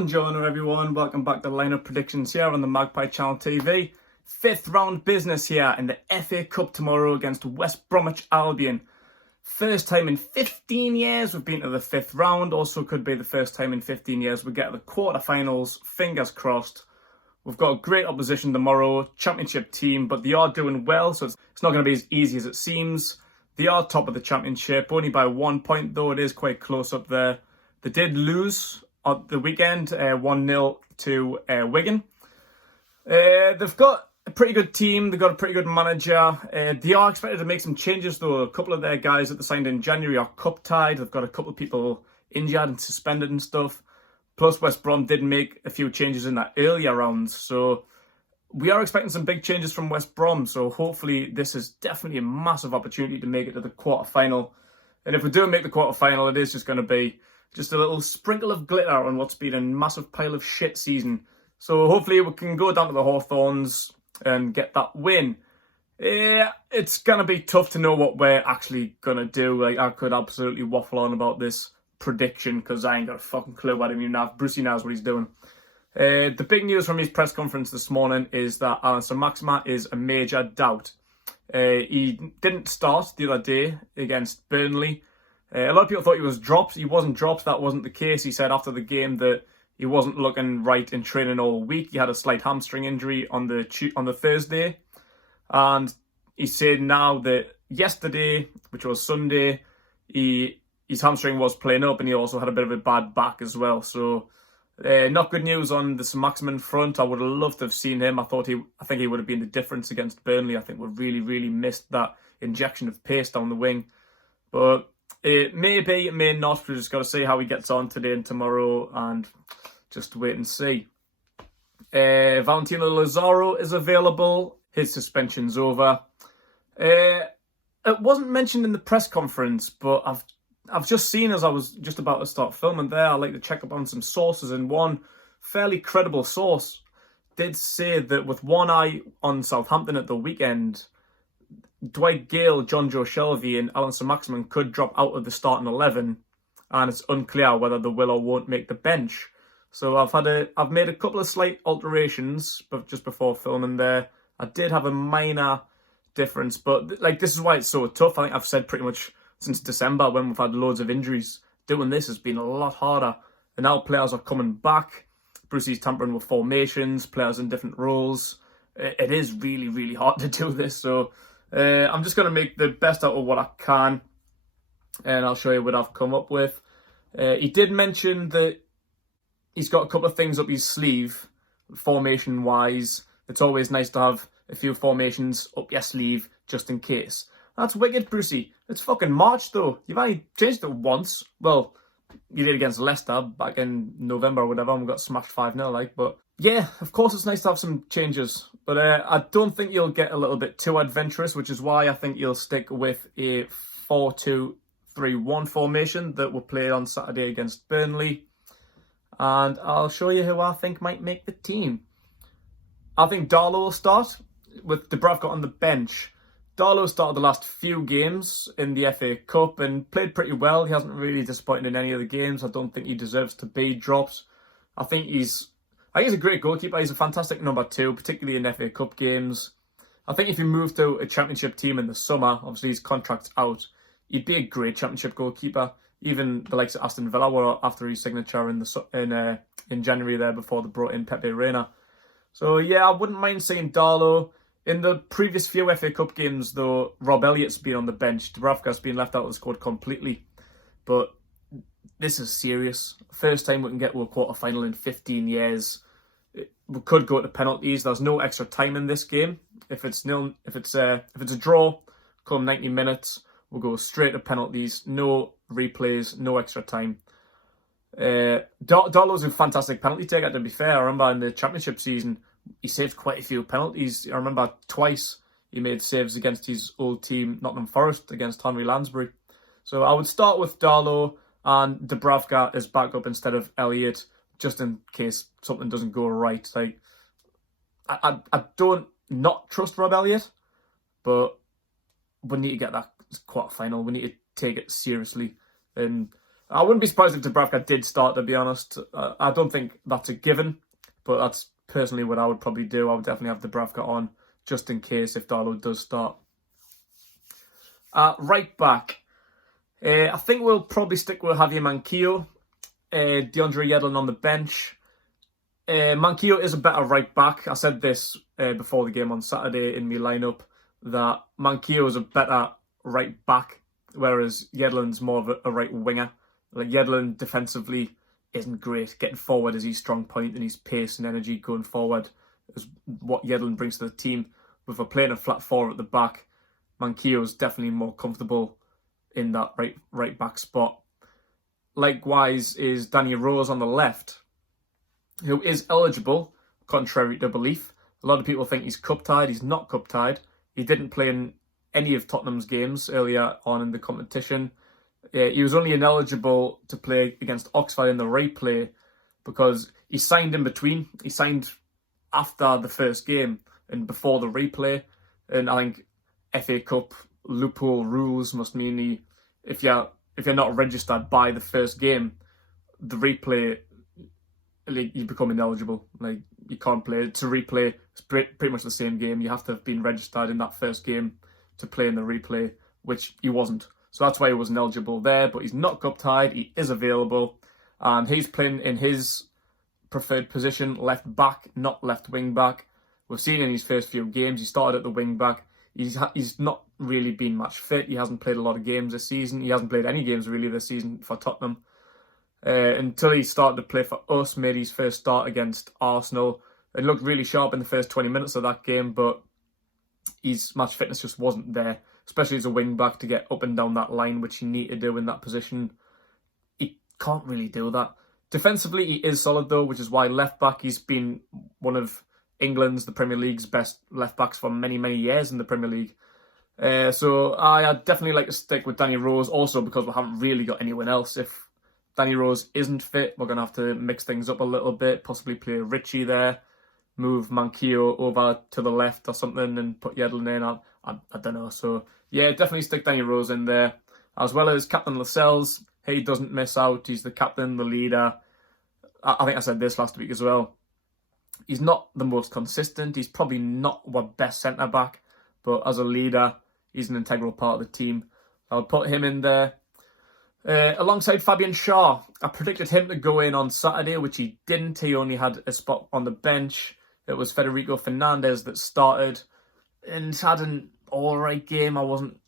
Buongiorno everyone, welcome back to Lineup Predictions here on the Magpie Channel TV. Fifth round business here in the FA Cup tomorrow against West Bromwich Albion. First time in 15 years we've been to the fifth round, also could be the first time in 15 years we get to the quarterfinals, fingers crossed. We've got a great opposition tomorrow, championship team, but they are doing well, so it's not going to be as easy as it seems. They are top of the championship, only by 1 point though, it is quite close up there. They did lose on the weekend, 1-0 to Wigan. They've got a pretty good team, they've got a pretty good manager. They are expected to make some changes though. A couple of their guys that they signed in January are cup tied. They've got a couple of people injured and suspended and stuff. Plus West Brom did make a few changes in that earlier rounds. So we are expecting some big changes from West Brom. So hopefully this is definitely a massive opportunity to make it to the quarter-final. And if we do make the quarter-final, it is just going to be just a little sprinkle of glitter on what's been a massive pile of shit season. So hopefully we can go down to the Hawthorns and get that win. Yeah, it's going to be tough to know what we're actually going to do. Like, I could absolutely waffle on about this prediction because I ain't got a fucking clue. I don't even know if Brucey knows what he's doing. The big news from his press conference this morning is that Alan Saint-Maximin is a major doubt. He didn't start the other day against Burnley. A lot of people thought he was dropped. He wasn't dropped. That wasn't the case. He said after the game that he wasn't looking right in training all week. He had a slight hamstring injury on the Thursday. And he said now that yesterday, which was Sunday, his hamstring was playing up and he also had a bit of a bad back as well. So not good news on the Saint-Maximin front. I would have loved to have seen him. I think he would have been the difference against Burnley. I think we really missed that injection of pace down the wing. But it may be, it may not. We've just got to see how he gets on today and tomorrow and just wait and see. Valentino Lazaro is available. His suspension's over. It wasn't mentioned in the press conference, but I've just seen, as I was just about to start filming there, I like to check up on some sources, and one fairly credible source did say that with one eye on Southampton at the weekend, Dwight Gale, John Joe Shelvey and Alan Saint-Maximin could drop out of the starting 11, and it's unclear whether they will or won't make the bench. So I've made a couple of slight alterations, but just before filming there, I did have a minor difference, but like this is why it's so tough. I think I've said pretty much since December when we've had loads of injuries, doing this has been a lot harder. And now players are coming back. Brucey's tampering with formations, players in different roles. It is really hard to do this. So I'm just going to make the best out of what I can. And I'll show you what I've come up with. He did mention that he's got a couple of things up his sleeve, formation-wise. It's always nice to have a few formations up your sleeve, just in case. That's wicked, Brucey. It's fucking March, though. You've only changed it once. Well, you did against Leicester back in November or whatever, and we got smashed 5-0, like. But yeah, of course it's nice to have some changes. But I don't think you'll get a little bit too adventurous, which is why I think you'll stick with a 4-2-3-1 formation that will play on Saturday against Burnley. And I'll show you who I think might make the team. I think Darlow will start with Dubravka on the bench. Darlow started the last few games in the FA Cup and played pretty well. He hasn't really disappointed in any of the games. I don't think he deserves to be dropped. I think he's a great goalkeeper. He's a fantastic number 2, particularly in FA Cup games. I think if he moved to a championship team in the summer, obviously his contract's out, he'd be a great championship goalkeeper. Even the likes of Aston Villa were after his signature in January there before they brought in Pepe Reina. So yeah, I wouldn't mind seeing Darlow. In the previous few FA Cup games, though, Rob Elliott's been on the bench. Dubravka's been left out of the squad completely. But this is serious. First time we can get to a quarter-final in 15 years. We could go to penalties. There's no extra time in this game. If it's a draw, come 90 minutes, we'll go straight to penalties. No replays, no extra time. Darlow's a fantastic penalty taker, to be fair. I remember in the Championship season, he saved quite a few penalties. I remember twice he made saves against his old team, Nottingham Forest, against Henry Lansbury. So I would start with Darlow and Dubravka as backup instead of Elliott, just in case something doesn't go right. Like, I don't not trust Rob Elliott, but we need to get that quarter-final. We need to take it seriously. And I wouldn't be surprised if Dubravka did start, to be honest. I don't think that's a given, but that's personally what I would probably do. I would definitely have Dubravka on, just in case if Darlow does start. Right back, I think we'll probably stick with Javier Manquillo. DeAndre Yedlin on the bench. Manquillo is a better right back. I said this before the game on Saturday in my lineup, that Manquillo is a better right back, whereas Yedlin's more of a right winger. Like, Yedlin defensively isn't great. Getting forward is his strong point, and his pace and energy going forward is what Yedlin brings to the team. With a playing a flat four at the back, Manquillo is definitely more comfortable in that right back spot. Likewise is Danny Rose on the left, who is eligible, contrary to belief. A lot of people think he's cup-tied. He's not cup-tied. He didn't play in any of Tottenham's games earlier on in the competition. He was only ineligible to play against Oxford in the replay because he signed in between. He signed after the first game and before the replay. And I think FA Cup loophole rules must mean if you're not registered by the first game, the replay, like, you become ineligible. Like, you can't play. To replay, it's pretty much the same game. You have to have been registered in that first game to play in the replay, which he wasn't. So that's why he wasn't eligible there, but he's not cup-tied. He is available, and he's playing in his preferred position, left back, not left wing back. We've seen in his first few games, he started at the wing back. He's not really been much fit. He hasn't played a lot of games this season. He hasn't played any games really this season for Tottenham. Until he started to play for us, made his first start against Arsenal. It looked really sharp in the first 20 minutes of that game, but his match fitness just wasn't there, especially as a wing back to get up and down that line, which you need to do in that position. He can't really do that. Defensively, he is solid though, which is why left back, he's been one of England's, the Premier League's best left backs for many, many years in the Premier League. So I'd definitely like to stick with Danny Rose, also because we haven't really got anyone else. If Danny Rose isn't fit, we're going to have to mix things up a little bit, possibly play Richie there, move Manquillo over to the left or something and put Yedlin in. I don't know. So yeah, definitely stick Danny Rose in there, as well as Captain Lascelles. He doesn't miss out. He's the captain, the leader. I think I said this last week as well. He's not the most consistent. He's probably not our best centre-back, but as a leader, he's an integral part of the team. I'll put him in there. Alongside Fabian Schär, I predicted him to go in on Saturday, which he didn't. He only had a spot on the bench. It was Federico Fernandez that started and had an alright game. I wasn't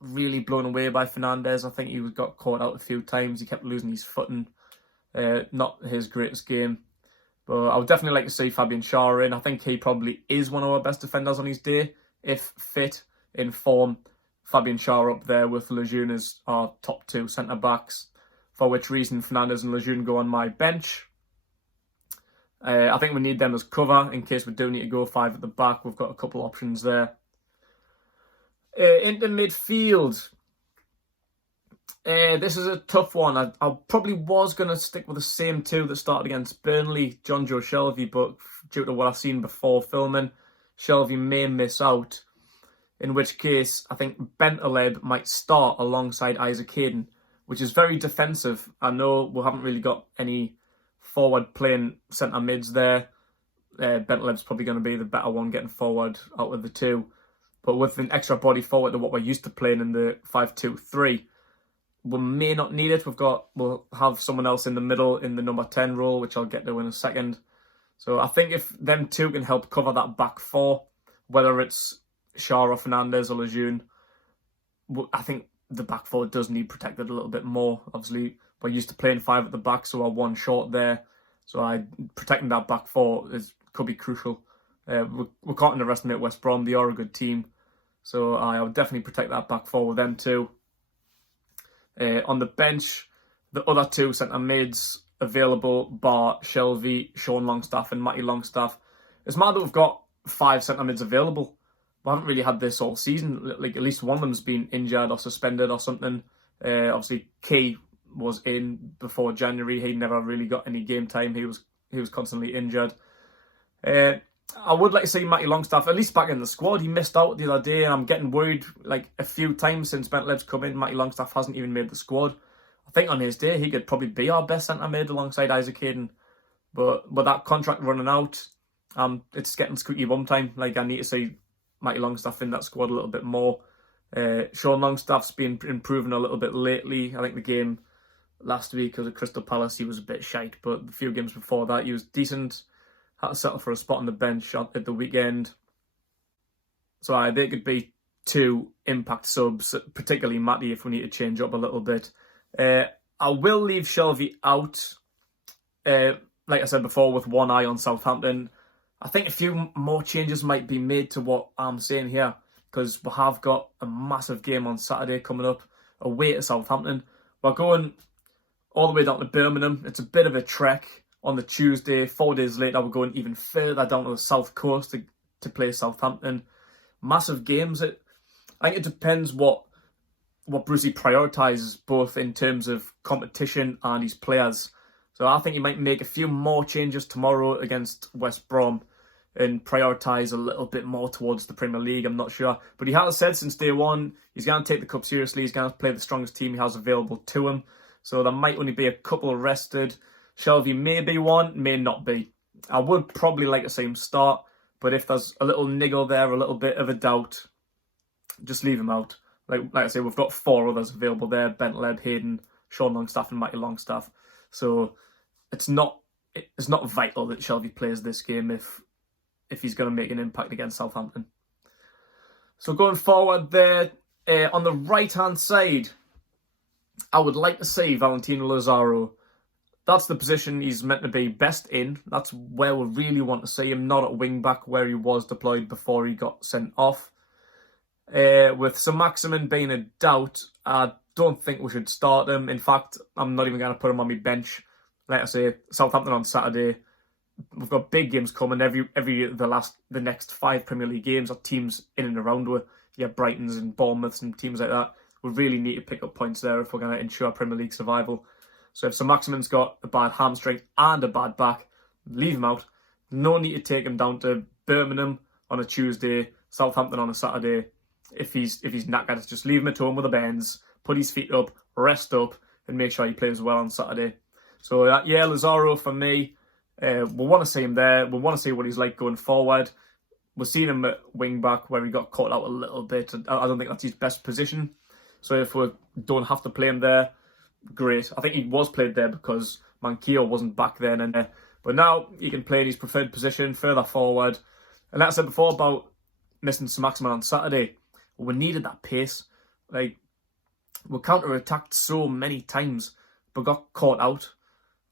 really blown away by Fernandez. I think he got caught out a few times. He kept losing his footing. Not his greatest game. But I would definitely like to see Fabian Schär in. I think he probably is one of our best defenders on his day. If fit, in form, Fabian Schär up there with Lejeune as our top two centre-backs, for which reason Fernandez and Lejeune go on my bench. I think we need them as cover in case we do need to go five at the back. We've got a couple options there. Into midfield. This is a tough one. I probably was going to stick with the same two that started against Burnley, John Joe Shelvey, but due to what I've seen before filming, Shelvey may miss out. In which case, I think Bentaleb might start alongside Isaac Hayden, which is very defensive. I know we haven't really got any forward playing centre mids there. Bentaleb's probably going to be the better one getting forward out of the two. But with an extra body forward to what we're used to playing in the 5-2-3, we may not need it. We'll have someone else in the middle in the number 10 role, which I'll get to in a second. So I think if them two can help cover that back four, whether it's Schär or Fernandez or Lejeune, I think the back four does need protected a little bit more. Obviously, we're used to playing five at the back, so we're one short there. So protecting that back four could be crucial. We can't underestimate West Brom. They are a good team. So I would definitely protect that back four with them too. On the bench, the other two centre mids available, bar Shelvey, Sean Longstaff and Matty Longstaff. It's mad that we've got five centre mids available. We haven't really had this all season. Like, at least one of them's been injured or suspended or something. Obviously, Key was in before January. He never really got any game time. He was constantly injured. I would like to see Matty Longstaff at least back in the squad. He missed out the other day, and I'm getting worried. Like, a few times since Bentaleb's come in, Matty Longstaff hasn't even made the squad. I think on his day he could probably be our best centre mid alongside Isaac Hayden. But with that contract running out, it's getting squeaky bum time. Like, I need to see Matty Longstaff in that squad a little bit more. Sean Longstaff's been improving a little bit lately. I think the game last week was at Crystal Palace, he was a bit shite, but a few games before that he was decent. Had to settle for a spot on the bench at the weekend. So they could be two impact subs, particularly Matty if we need to change up a little bit. I will leave Shelvey out, like I said before, with one eye on Southampton. I think a few more changes might be made to what I'm saying here, because we have got a massive game on Saturday coming up, away to Southampton. We're going all the way down to Birmingham. It's a bit of a trek on the Tuesday. 4 days later, we're going even further down to the south coast to play Southampton. Massive games. I think it depends what Brucey prioritises, both in terms of competition and his players. So I think he might make a few more changes tomorrow against West Brom and prioritise a little bit more towards the Premier League. I'm not sure. But he has said since day one, he's going to take the cup seriously. He's going to play the strongest team he has available to him. So there might only be a couple rested. Shelvey may be one, may not be. I would probably like to see him start. But if there's a little niggle there, a little bit of a doubt, just leave him out. Like I say, we've got 4 others available there. Bentleb, Hayden, Sean Longstaff and Matty Longstaff. So it's not vital that Shelvey plays this game if he's going to make an impact against Southampton. So going forward there, on the right-hand side, I would like to see Valentino Lazaro. That's the position he's meant to be best in. That's where we really want to see him, not at wing-back where he was deployed before he got sent off. With Sir Maximin being a doubt, I don't think we should start him. In fact, I'm not even going to put him on my bench. Like I say, Southampton on Saturday. We've got big games coming. The next 5 Premier League games are teams in and around with. You have Brightons and Bournemouths and teams like that. We really need to pick up points there if we're going to ensure Premier League survival. So if Sir Maximin's got a bad hamstring and a bad back, leave him out. No need to take him down to Birmingham on a Tuesday, Southampton on a Saturday. If he's knackered, just leave him at home with the bends, put his feet up, rest up, and make sure he plays well on Saturday. So yeah, Lazaro for me. We want to see him there. We want to see what he's like going forward. We've seen him at wing back where he got caught out a little bit. I don't think that's his best position. So if we don't have to play him there, great. I think he was played there because Manquillo wasn't back then. But now he can play in his preferred position, further forward. And like I said before about missing Sir Maximin on Saturday, we needed that pace. Like, we counter-attacked so many times, but got caught out.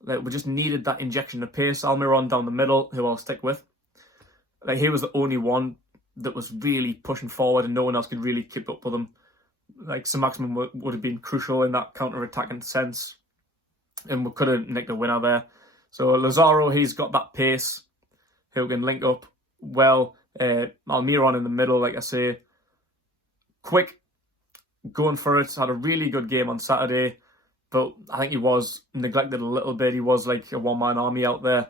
Like, we just needed that injection of pace. Almiron down the middle, who I'll stick with. Like, he was the only one that was really pushing forward and no one else could really keep up with him. Like, Sir Maximin would have been crucial in that counter-attacking sense. And we could have nicked a winner there. So Lazaro, he's got that pace. Who can link up well. Almiron in the middle, like I say. Quick, going for it. Had a really good game on Saturday. But I think he was neglected a little bit. He was like a one-man army out there.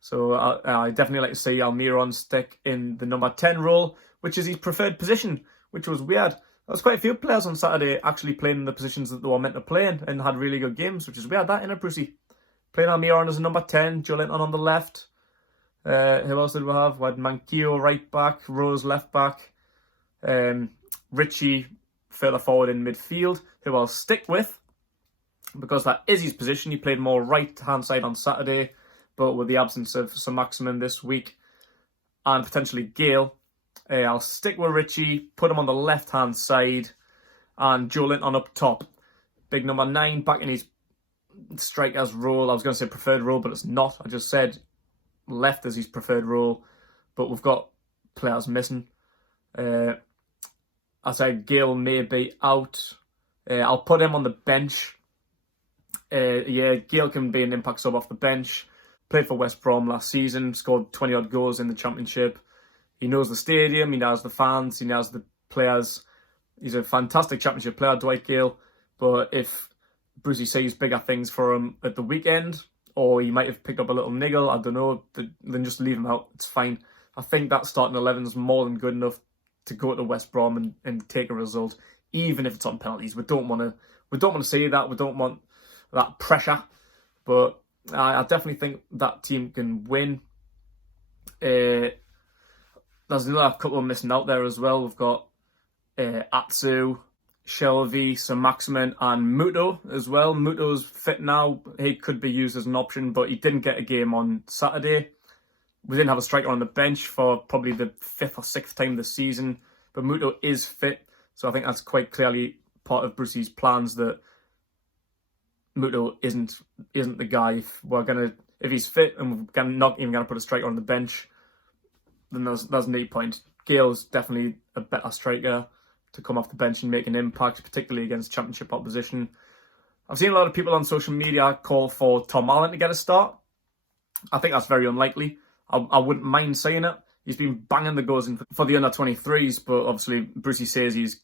So I definitely like to see Almiron stick in the number 10 role, which is his preferred position, which was weird. There was quite a few players on Saturday actually playing in the positions that they were meant to play in and had really good games, which is weird, that, innit, Brucey? Playing Almiron as a number 10, Joe Linton on the left. Who else did we have? We had Manquillo right back, Rose left back, Richie further forward in midfield, who I'll stick with because that is his position. He played more right-hand side on Saturday, but with the absence of Sir Maximin this week and potentially Gale, I'll stick with Richie, put him on the left-hand side, and Joe Linton up top. Big number 9 back in his striker's role. I was going to say preferred role, but it's not. I just said left as his preferred role, but we've got players missing. I said Gale may be out. I'll put him on the bench. Yeah, Gale can be an impact sub off the bench. Played for West Brom last season, scored 20-odd goals in the Championship. He knows the stadium, he knows the fans, he knows the players. He's a fantastic Championship player, Dwight Gale. But if Brucey sees bigger things for him at the weekend, or he might have picked up a little niggle, I don't know, then just leave him out. It's fine. I think that starting 11 is more than good enough to go to West Brom and take a result, even if it's on penalties. We don't want to see that. We don't want that pressure. But I definitely think that team can win. There's another couple missing out there as well. We've got Atsu, Shelby, Saint-Maximin and Muto as well. Muto's fit now. He could be used as an option, but he didn't get a game on Saturday. We didn't have a striker on the bench for probably the 5th or 6th time this season, but Muto is fit. So I think that's quite clearly part of Brucey's plans, that Muto isn't the guy. If he's fit and we're not even gonna put a striker on the bench, then there's no point. Gale's definitely a better striker to come off the bench and make an impact, particularly against Championship opposition. I've seen a lot of people on social media call for Tom Allen to get a start. I think that's very unlikely. I wouldn't mind saying it. He's been banging the goals in for the under-23s, but obviously Brucey says he's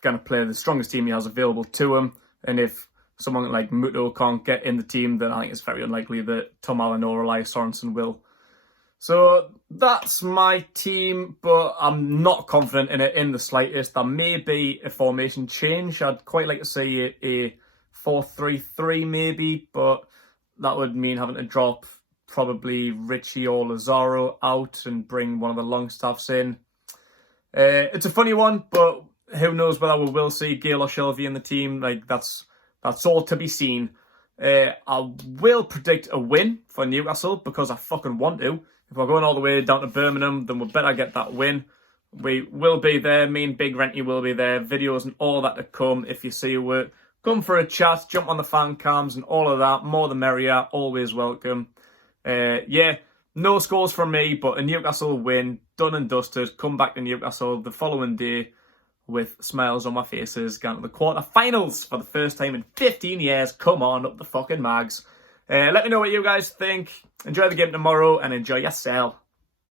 going to play the strongest team he has available to him. And if someone like Muto can't get in the team, then I think it's very unlikely that Tom Allen or Elias Sorensen will. So that's my team, but I'm not confident in it in the slightest. There may be a formation change. I'd quite like to see a 4-3-3 maybe, but that would mean having to drop probably Richie or Lazaro out and bring one of the Longstaffs in. It's a funny one, but who knows whether we will see Gale or Shelby in the team. Like that's all to be seen. I will predict a win for Newcastle because I fucking want to. If we're going all the way down to Birmingham, then we better get that win. We will be there. Me and Big Renty will be there. Videos and all that to come. If you see it, come for a chat, jump on the fan cams and all of that. More the merrier. Always welcome. No scores from me, but a Newcastle win, done and dusted. Come back to Newcastle the following day with smiles on my faces, going to the quarterfinals for the first time in 15 years. Come on, up the fucking mags. Let me know what you guys think. Enjoy the game tomorrow and enjoy yourself.